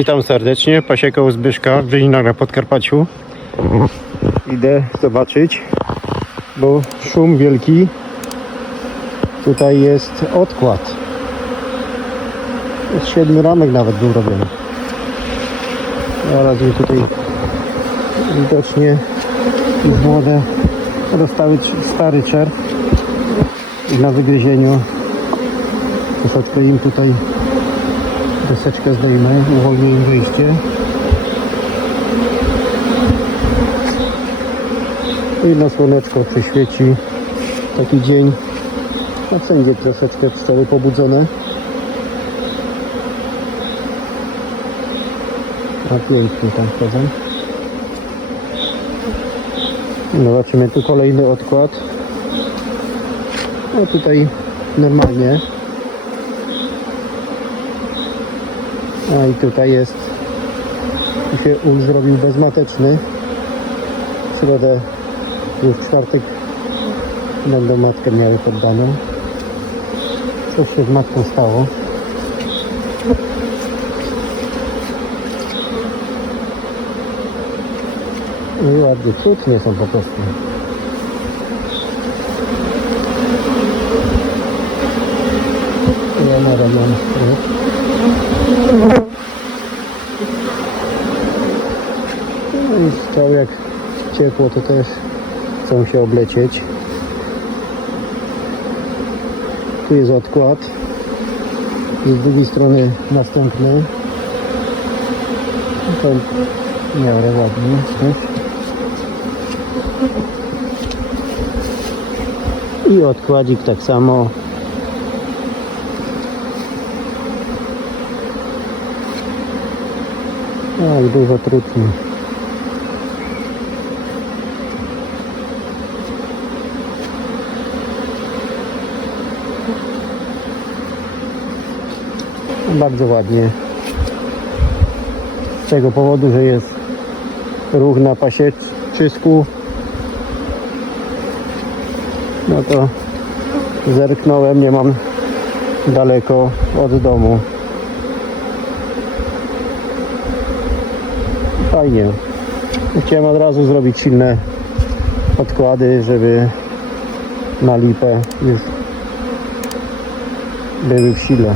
Witam serdecznie, pasieka Zbyszka w Brzezinach na Podkarpaciu. Idę zobaczyć, bo szum wielki. Tutaj jest odkład. Jest siedmiu ramek nawet był robiony. Oraz mi tutaj widocznie młode dostały stary czerw i na wygryzieniu troszeczkę im tutaj deseczkę zdejmę, uwolnię im wyjście. I na słoneczko przyświeci taki dzień. A wszędzie troszeczkę pszczoły pobudzone. A pięknie tam wchodzą. Zobaczymy tu kolejny odkład. A tutaj normalnie A i tutaj jest, tu się ul zrobił bezmateczny. W środę już w czwartek będą matkę miały poddaną. Coś się z matką stało. No i ładnie, cudnie są po prostu. Ramię. No i strzał jak ciepło to też chcą się oblecieć. Tu jest odkład. I z drugiej strony następny. To miarę ładnie. I odkładzik tak samo. Tak, dużo trudniej. Bardzo ładnie. Z tego powodu, że jest ruch na pasieczysku. No to zerknąłem, nie mam daleko od domu. Fajnie. Chciałem od razu zrobić silne odkłady, żeby na lipę już były w sile.